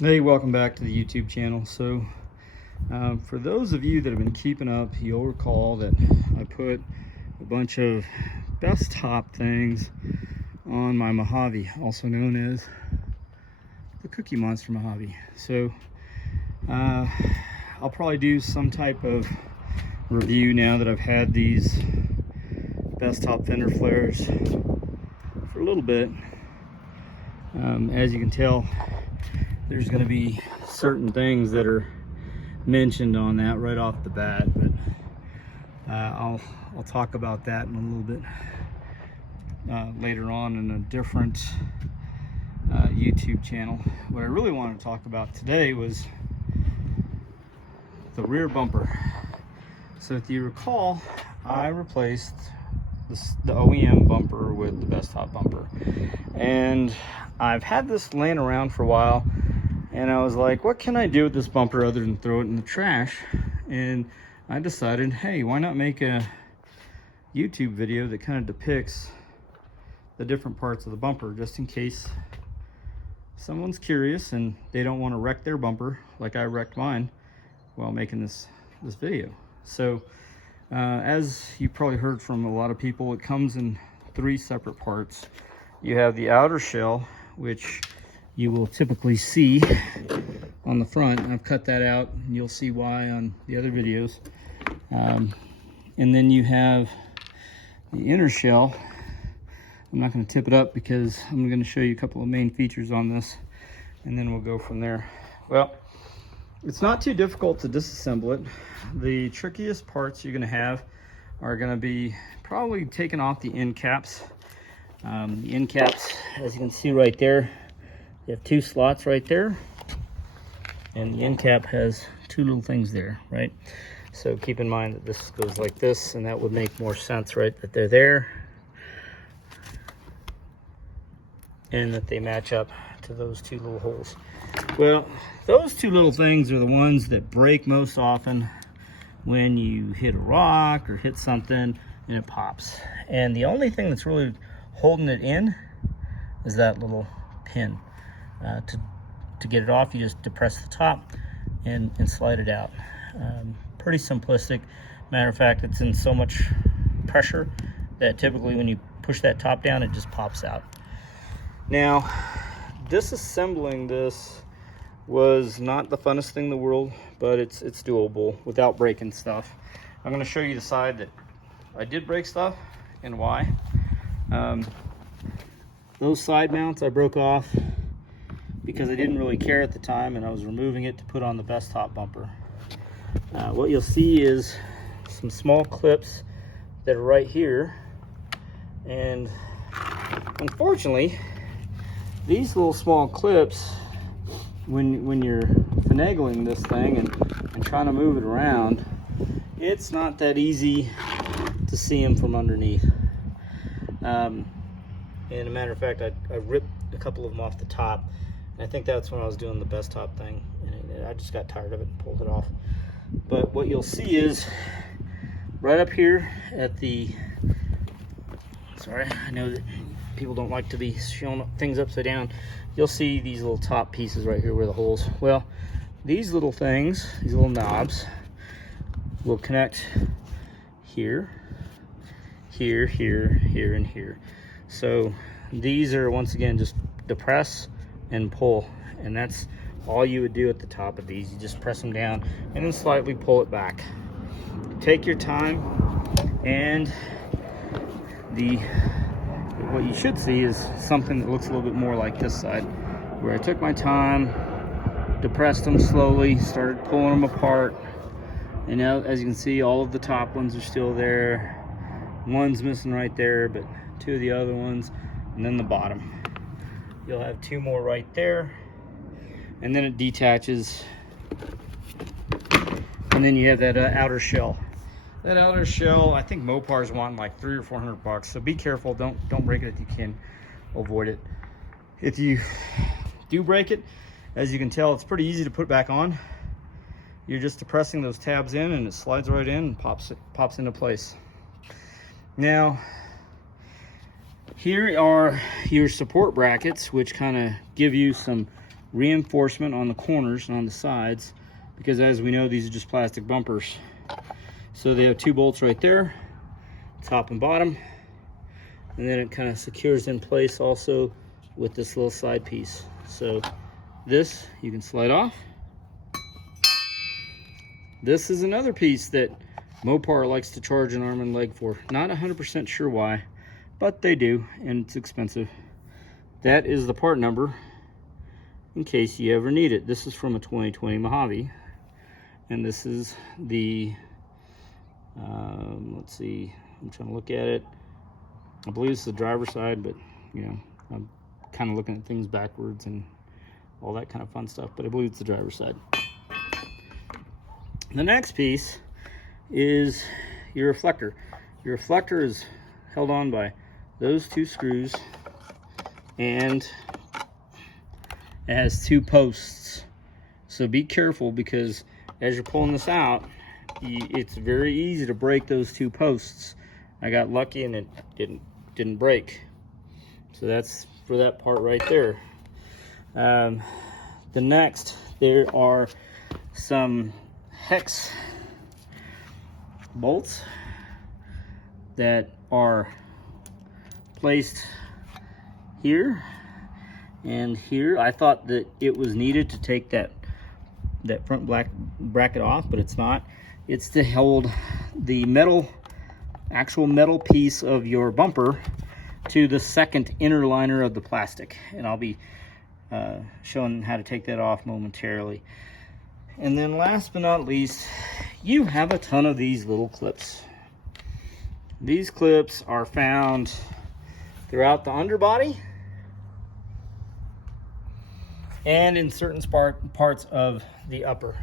Hey, welcome back to the YouTube channel. So for those of you that have been keeping up, you'll recall that I put a bunch of best top things on my Mojave, also known as the Cookie Monster Mojave. So I'll probably do some type of review now that I've had these best top fender flares for a little bit. As you can tell, there's going to be certain things that are mentioned on that right off the bat, but I'll talk about that in a little bit later on in a different YouTube channel. What I really wanted to talk about today was the rear bumper. So if you recall, I replaced the OEM bumper with the best top bumper, and I've had this laying around for a while, and I was like, what can I do with this bumper other than throw it in the trash? And I decided, hey, why not make a YouTube video that kind of depicts the different parts of the bumper, just in case someone's curious and they don't want to wreck their bumper like I wrecked mine while making this video. So as you probably heard from a lot of people, it comes in 3 separate parts. You have the outer shell, which you will typically see on the front. I've cut that out, and you'll see why on the other videos. And then you have the inner shell. I'm not going to tip it up because I'm going to show you a couple of main features on this, and then we'll go from there. Well, it's not too difficult to disassemble it. The trickiest parts you're going to have are going to be probably taking off the end caps. The end caps, as you can see right there, you have 2 slots right there, and the end cap has 2 little things there, right? So keep in mind that this goes like this, and that would make more sense, right? That they're there and that they match up to those 2 little holes. Well, those 2 little things are the ones that break most often when you hit a rock or hit something and it pops. And the only thing that's really holding it in is that little pin. To get it off, you just depress the top and slide it out. Pretty simplistic. Matter of fact, it's in so much pressure that typically when you push that top down, it just pops out. Now, disassembling this was not the funnest thing in the world, but it's doable without breaking stuff. I'm going to show you the side that I did break stuff and why. Those side mounts I broke off because I didn't really care at the time, and I was removing it to put on the best top bumper. What you'll see is some small clips that are right here, and unfortunately these little small clips, when you're finagling this thing and trying to move it around, it's not that easy to see them from underneath. And a matter of fact, I ripped a couple of them off the top. I think that's when I was doing the best top thing, and I just got tired of it and pulled it off. But what you'll see is right up here at the, sorry, I know that people don't like to be showing things upside down. You'll see these little top pieces right here where the holes. Well, these little things, these little knobs, will connect here, here, here, here, and here. So these are, once again, just depress and pull, and that's all you would do at the top of these. You just press them down and then slightly pull it back. Take your time, and what you should see is something that looks a little bit more like this side, where I took my time, depressed them slowly, started pulling them apart, and now, as you can see, all of the top ones are still there. One's missing right there, but 2 of the other ones, and then the bottom. You'll have 2 more right there, and then it detaches, and then you have that outer shell. That outer shell, I think Mopar's wanting like $300 or $400, so be careful. Don't break it if you can avoid it. If you do break it, as you can tell, it's pretty easy to put back on. You're just depressing those tabs in, and it slides right in and pops into place. Now, here are your support brackets, which kind of give you some reinforcement on the corners and on the sides, because as we know, these are just plastic bumpers. So they have 2 bolts right there, top and bottom, and then it kind of secures in place also with this little side piece. So this you can slide off. This is another piece that Mopar likes to charge an arm and leg for. Not 100% sure why, but they do, and it's expensive. That is the part number in case you ever need it. This is from a 2020 Mojave, and this is the let's see, I'm trying to look at it. I believe it's the driver's side, but you know, I'm kind of looking at things backwards and all that kind of fun stuff, but I believe it's the driver's side. The next piece is your reflector. Your reflector is held on by those 2 screws, and it has 2 posts. So be careful, because as you're pulling this out, it's very easy to break those 2 posts. I got lucky and it didn't break. So that's for that part right there. The next, there are some hex bolts that are placed here and here. I thought that it was needed to take that front black bracket off, but it's not. It's to hold the actual metal piece of your bumper to the second inner liner of the plastic, and I'll be showing how to take that off momentarily. And then last but not least, you have a ton of these little clips. These clips are found throughout the underbody and in certain parts of the upper.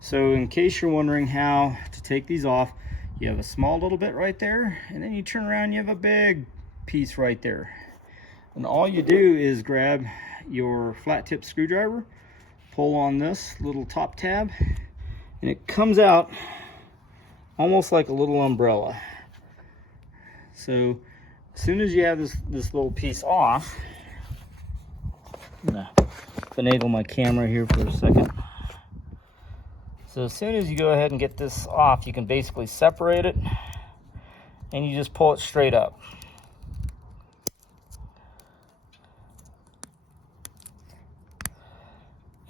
So in case you're wondering how to take these off, you have a small little bit right there, and then you turn around, you have a big piece right there. And all you do is grab your flat tip screwdriver, pull on this little top tab, and it comes out almost like a little umbrella. So as soon as you have this little piece off, I'm gonna finagle my camera here for a second. So as soon as you go ahead and get this off, you can basically separate it, and you just pull it straight up.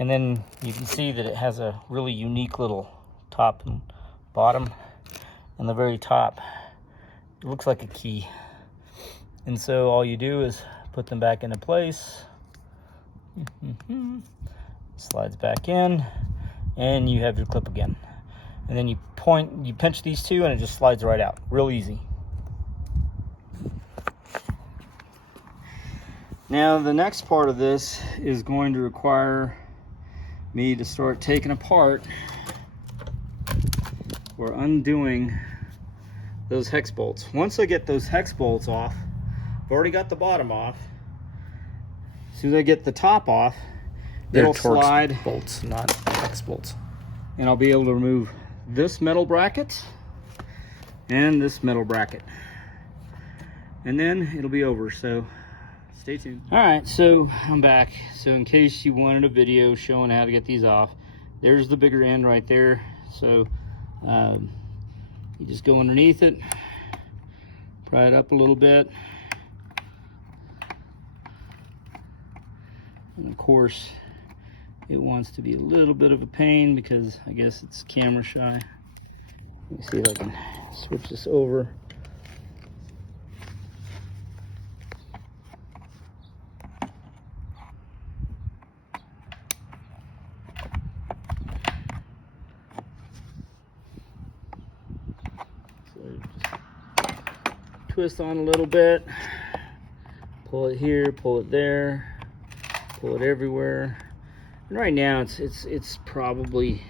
And then you can see that it has a really unique little top and bottom. And the very top, it looks like a key. And so all you do is put them back into place. Slides back in, and you have your clip again. And then you pinch these 2, and it just slides right out. Real easy. Now the next part of this is going to require me to start taking apart or undoing those hex bolts. Once I get those hex bolts off, I've already got the bottom off. As soon as I get the top off, it'll slide. Bolts, not hex bolts. And I'll be able to remove this metal bracket and this metal bracket. And then it'll be over, so stay tuned. All right, so I'm back. So in case you wanted a video showing how to get these off, there's the bigger end right there. So you just go underneath it, pry it up a little bit. And of course, it wants to be a little bit of a pain because I guess it's camera shy. Let me see if I can switch this over. Twist on a little bit, pull it here, pull it there, pull it everywhere. And right now it's probably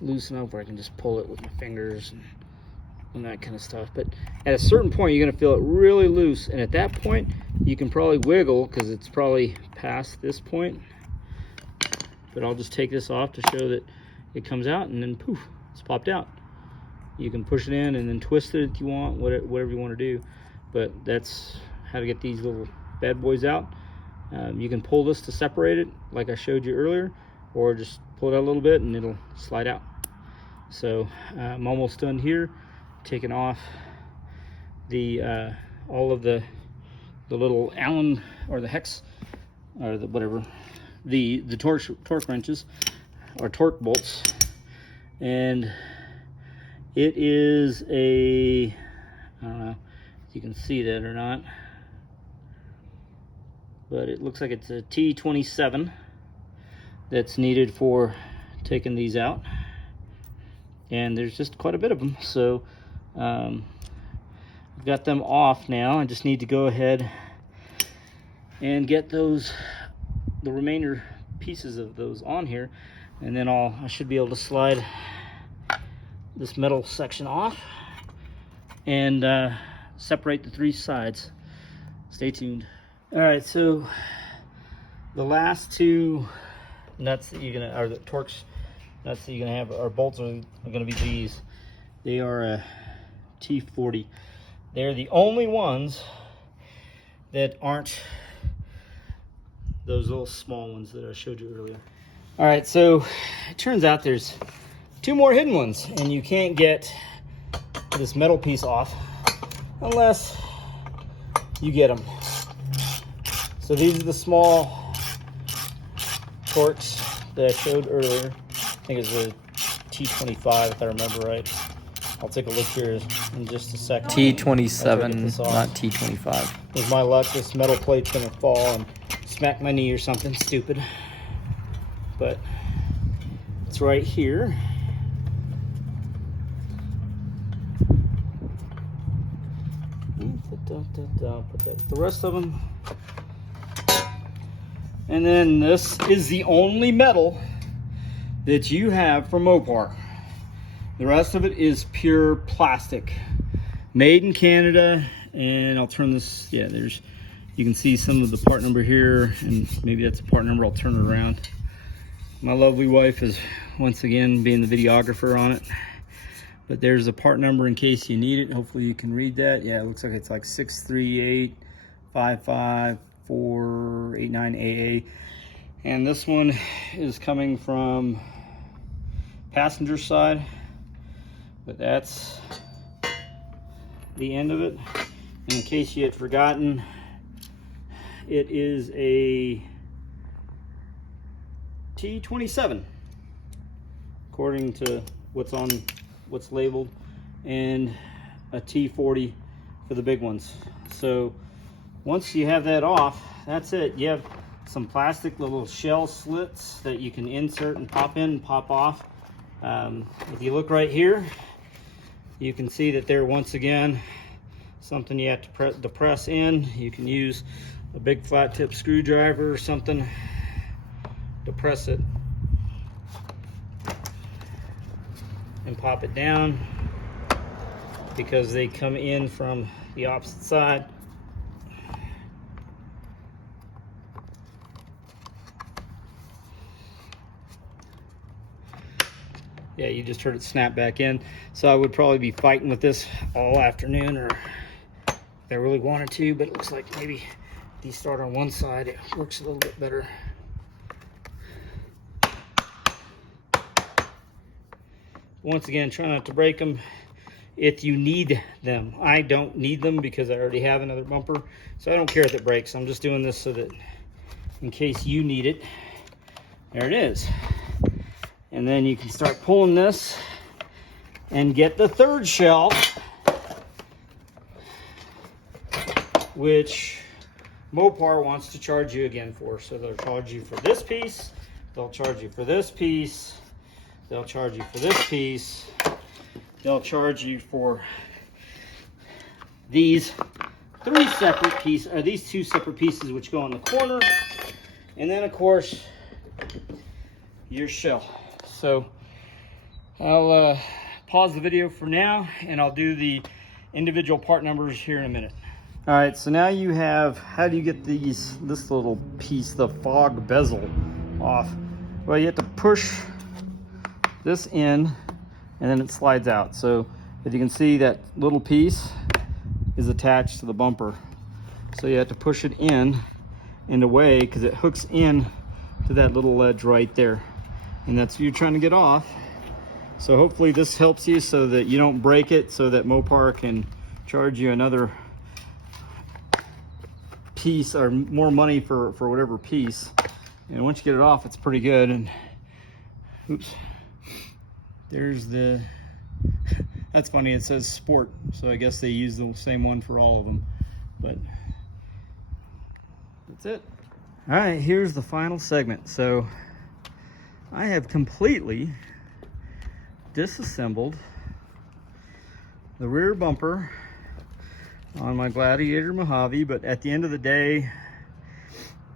loose enough where I can just pull it with my fingers and that kind of stuff. But at a certain point, you're gonna feel it really loose, and at that point, you can probably wiggle because it's probably past this point. But I'll just take this off to show that it comes out, and then poof, it's popped out. You can push it in and then twist it if you want, whatever you want to do. But that's how to get these little bad boys out. You can pull this to separate it like I showed you earlier, or just pull it out a little bit and it'll slide out. So I'm almost done here, taking off the all of the little Allen or the hex or the whatever, the torque wrenches or torque bolts. And it is a, I don't know if you can see that or not, but it looks like it's a T27 that's needed for taking these out. And there's just quite a bit of them, so I've got them off now. I just need to go ahead and get the remainder pieces of those on here, and then I should be able to slide this metal section off and separate the three sides. Stay tuned. All right, so the last two nuts that you're gonna, or the Torx nuts that you're gonna have, or bolts are gonna be these. They are a T40. They're the only ones that aren't those little small ones that I showed you earlier. All right, so it turns out there's two more hidden ones, and you can't get this metal piece off unless you get them. So these are the small Torx that I showed earlier. I think it's a T25 if I remember right. I'll take a look here in just a second. T27, not T25. With my luck, this metal plate's gonna fall and smack my knee or something stupid. But it's right here. Put that with the rest of them. And then this is the only metal that you have from Mopar. The rest of it is pure plastic, made in Canada. And I'll turn this, yeah, you can see some of the part number here, and maybe that's a part number. I'll turn it around. My lovely wife is once again being the videographer on it, but there's a part number in case you need it. Hopefully you can read that. Yeah, it looks like it's like 638-55489AA. And this one is coming from passenger side, but that's the end of it. And in case you had forgotten, it is a T27 according to what's labeled, and a T40 for the big ones. So once you have that off, that's it. You have some plastic little shell slits that you can insert and pop in and pop off. If you look right here, you can see that they're once again something you have to press in. You can use a big flat tip screwdriver or something to press it and pop it down, because they come in from the opposite side. Yeah, you just heard it snap back in. So I would probably be fighting with this all afternoon, or if I really wanted to, but it looks like maybe if these start on one side, it works a little bit better. Once again, try not to break them if you need them. I don't need them because I already have another bumper, so I don't care if it breaks. I'm just doing this so that in case you need it, there it is. And then you can start pulling this and get the third shell, which Mopar wants to charge you again for. So they'll charge you for this piece, they'll charge you for this piece, they'll charge you for this piece, they'll charge you for these three separate pieces, or these two separate pieces which go on the corner, and then of course your shell. So I'll pause the video for now, and I'll do the individual part numbers here in a minute. All right, so now you have, how do you get this little piece, the fog bezel, off? Well, you have to push this in, and then it slides out. So as you can see, that little piece is attached to the bumper. So you have to push it in, in the way because it hooks in to that little ledge right there, and that's what you're trying to get off. So hopefully this helps you so that you don't break it, so that Mopar can charge you another piece or more money for whatever piece. And once you get it off, it's pretty good. And oops, there's the that's funny, it says sport, so I guess they use the same one for all of them, but that's it. All right, here's the final segment. So I have completely disassembled the rear bumper on my Gladiator Mojave, but at the end of the day,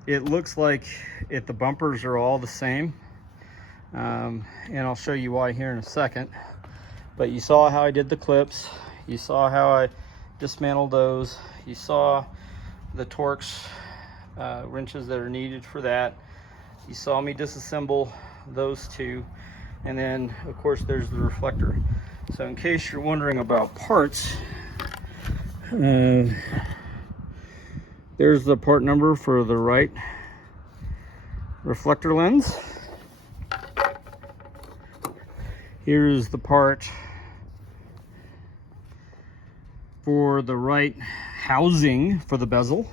it looks like the bumpers are all the same, and I'll show you why here in a second. But you saw how I did the clips, you saw how I dismantled those, you saw the Torx wrenches that are needed for that, you saw me disassemble those two, and then of course there's the reflector. So in case you're wondering about parts, there's the part number for the right reflector lens. Here's the part for the right housing for the bezel.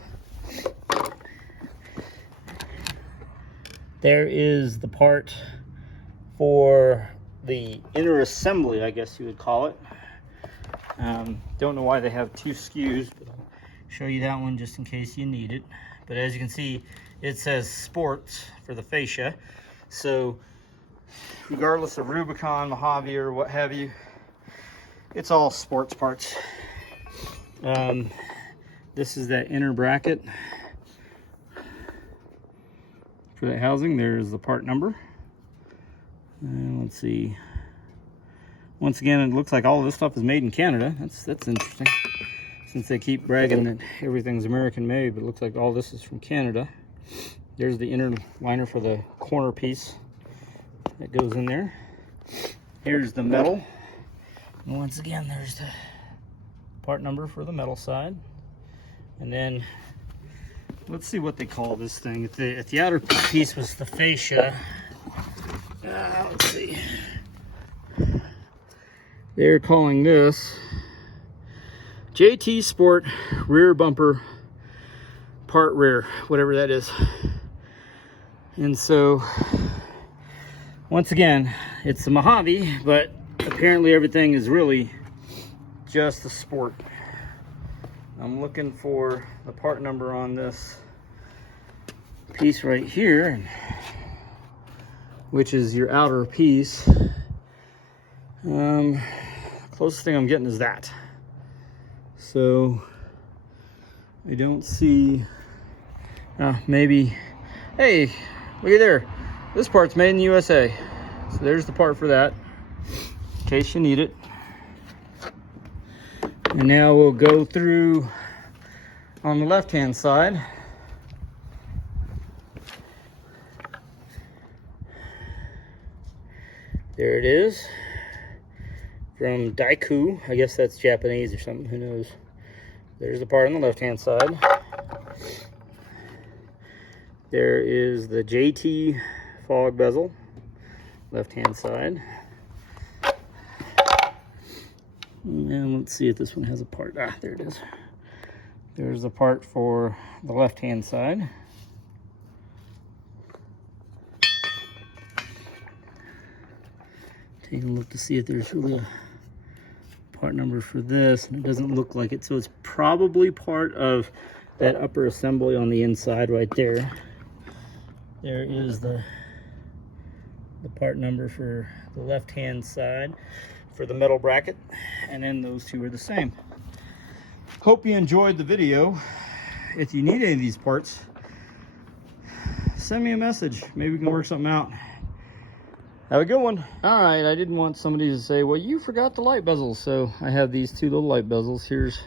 There is the part for the inner assembly, I guess you would call it. Don't know why they have two SKUs, but I'll show you that one just in case you need it. But as you can see, it says sports for the fascia. So regardless of Rubicon, Mojave, or what have you, it's all sports parts. This is that inner bracket for that housing. There's the part number. And let's see. Once again, it looks like all of this stuff is made in Canada. That's interesting, since they keep bragging that everything's American made, but it looks like all this is from Canada. There's the inner liner for the corner piece that goes in there. Here's the metal, and once again there's the part number for the metal side. And then let's see what they call this thing. If the outer piece was the fascia, let's see, they're calling this JT Sport Rear Bumper Part Rear, whatever that is. And so once again, it's the Mojave, but apparently everything is really just a sport. I'm looking for the part number on this piece right here, which is your outer piece. Closest thing I'm getting is that. So I don't see, maybe, hey, look at there. This part's made in the USA. So there's the part for that, in case you need it. And now we'll go through on the left-hand side. There it is, from Daiku. I guess that's Japanese or something, who knows. There's the part on the left-hand side. There is the JT fog bezel, left-hand side. And let's see if this one has a part. There it is. There's the part for the left-hand side. Taking a look to see if there's really a part number for this, and it doesn't look like it, so it's probably part of that upper assembly on the inside right there. There is the part number for the left-hand side for the metal bracket, and then those two are the same. Hope you enjoyed the video. If you need any of these parts, send me a message. Maybe we can work something out. Have a good one. All right, I didn't want somebody to say, well, you forgot the light bezels. So I have these two little light bezels. Here's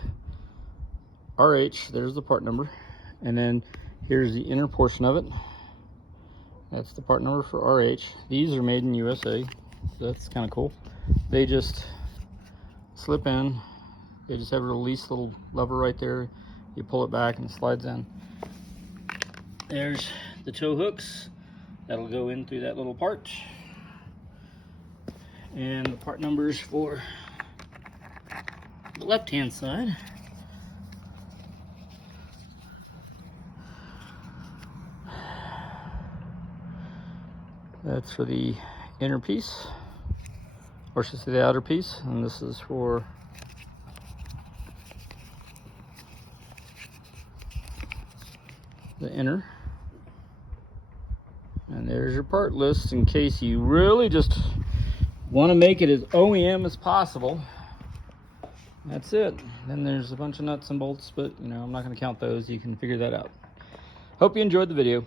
RH, there's the part number. And then here's the inner portion of it. That's the part number for RH. These are made in USA, so that's kind of cool. They just slip in. They just have a release little lever right there. You pull it back and it slides in. there's the tow hooks that'll go in through that little part, and the part numbers for the left hand side. That's for the inner piece, or should I say the outer piece, and this is for the inner. And there's your part list in case you really just want to make it as OEM as possible. That's it. Then there's a bunch of nuts and bolts, but you know, I'm not going to count those. You can figure that out. Hope you enjoyed the video.